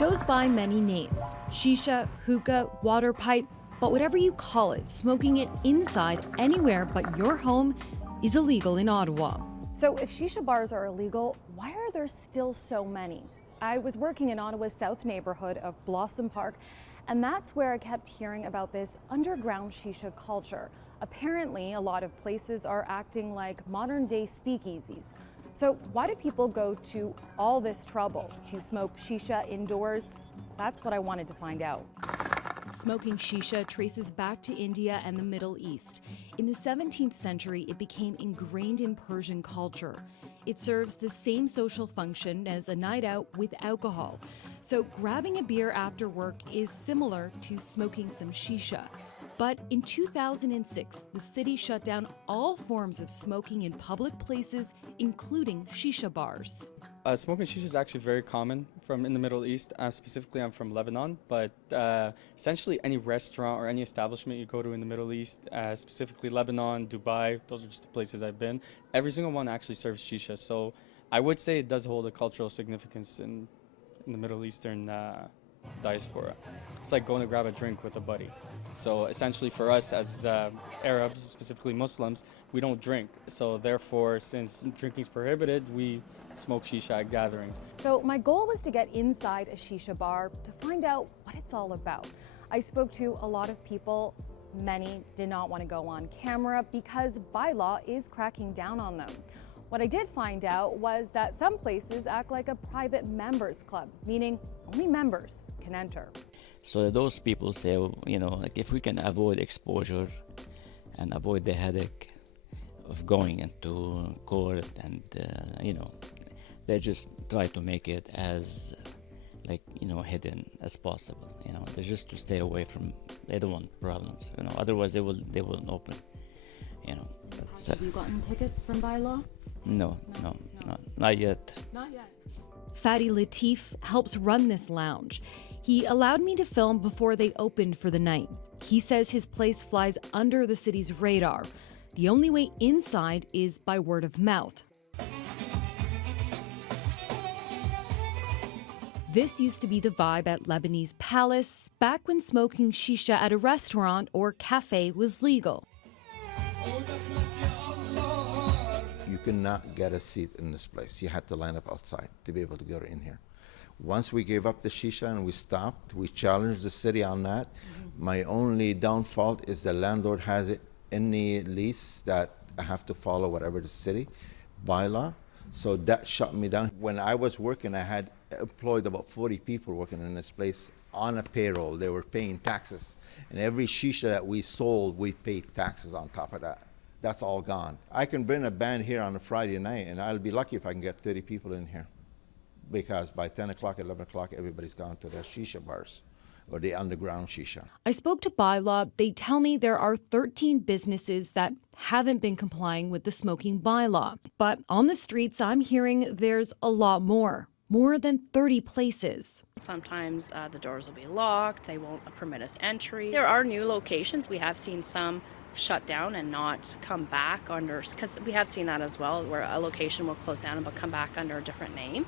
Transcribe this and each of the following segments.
goes by many names: shisha, hookah, water pipe, but whatever you call it, smoking it inside anywhere but your home is illegal in Ottawa. So if shisha bars are illegal, why are there still so many? I was working in Ottawa's south neighborhood of Blossom Park, and that's where I kept hearing about this underground shisha culture. Apparently, a lot of places are acting like modern-day speakeasies. So why do people go to all this trouble to smoke shisha indoors? That's what I wanted to find out. Smoking shisha traces back to India and the Middle East. In the 17th century, it became ingrained in Persian culture. It serves the same social function as a night out with alcohol. So grabbing a beer after work is similar to smoking some shisha. But in 2006, the city shut down all forms of smoking in public places, including shisha bars. Smoking shisha is actually very common in the Middle East. Specifically, I'm from Lebanon, but essentially any restaurant or any establishment you go to in the Middle East, specifically Lebanon, Dubai, those are just the places I've been. Every single one actually serves shisha, so I would say it does hold a cultural significance in the Middle Eastern diaspora. It's like going to grab a drink with a buddy. So essentially for us as Arabs, specifically Muslims, we don't drink. So therefore, since drinking is prohibited, we smoke shisha at gatherings. So my goal was to get inside a shisha bar to find out what it's all about. I spoke to a lot of people. Many did not want to go on camera because bylaw is cracking down on them. What I did find out was that some places act like a private members club, meaning only members can enter. So those people say, like if we can avoid exposure and avoid the headache of going into court and, they just try to make it as hidden as possible. They just to stay away from, they don't want problems, otherwise they wouldn't open, Have you gotten tickets from bylaw? No, not yet. Not yet. Fadi Latif helps run this lounge. He allowed me to film before they opened for the night. He says his place flies under the city's radar. The only way inside is by word of mouth. This used to be the vibe at Lebanese Palace, back when smoking shisha at a restaurant or cafe was legal. You cannot get a seat in this place. You had to line up outside to be able to get in here. Once we gave up the shisha and we stopped, we challenged the city on that. My only downfall is the landlord has it in the lease that I have to follow whatever the city bylaw. So that shut me down. When I was working, I had employed about 40 people working in this place on a payroll. They were paying taxes. And every shisha that we sold, we paid taxes on top of that. That's all gone. I can bring a band here on a Friday night, and I'll be lucky if I can get 30 people in here. Because by 10 o'clock, 11 o'clock, everybody's gone to the shisha bars or the underground shisha. I spoke to bylaw. They tell me there are 13 businesses that haven't been complying with the smoking bylaw. But on the streets, I'm hearing there's a lot more than 30 places. Sometimes the doors will be locked. They won't permit us entry. There are new locations. We have seen some shut down and not come back under, because we have seen that as well, where a location will close down but come back under a different name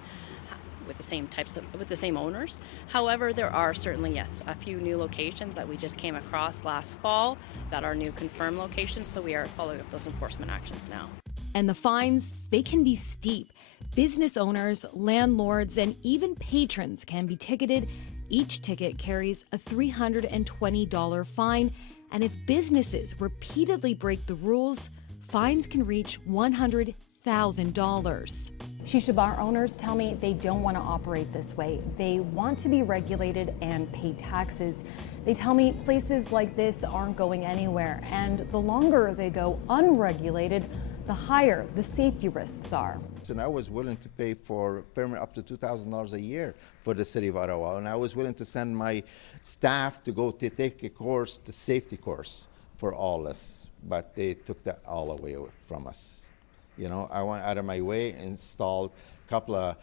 with the same owners. However, there are certainly, yes, a few new locations that we just came across last fall that are new confirmed locations, so we are following up those enforcement actions now. And the fines, they can be steep. Business owners, landlords, and even patrons can be ticketed. Each ticket carries a $320 fine, and if businesses repeatedly break the rules, fines can reach $100,000. Shisha bar owners tell me they don't want to operate this way. They want to be regulated and pay taxes. They tell me places like this aren't going anywhere, and the longer they go unregulated, the higher the safety risks are. And I was willing to pay for a permit up to $2,000 a year for the city of Ottawa, and I was willing to send my staff to go to take a course, the safety course for all this, but they took that all away from us. I went out of my way, installed a couple of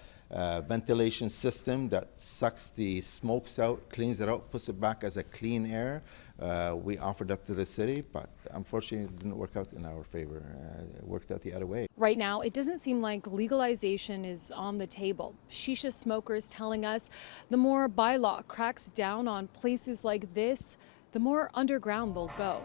ventilation system that sucks the smokes out, cleans it out, puts it back as a clean air. We offered that to the city, but unfortunately it didn't work out in our favor. It worked out the other way. Right now, it doesn't seem like legalization is on the table. Shisha smokers telling us the more bylaw cracks down on places like this, the more underground they'll go.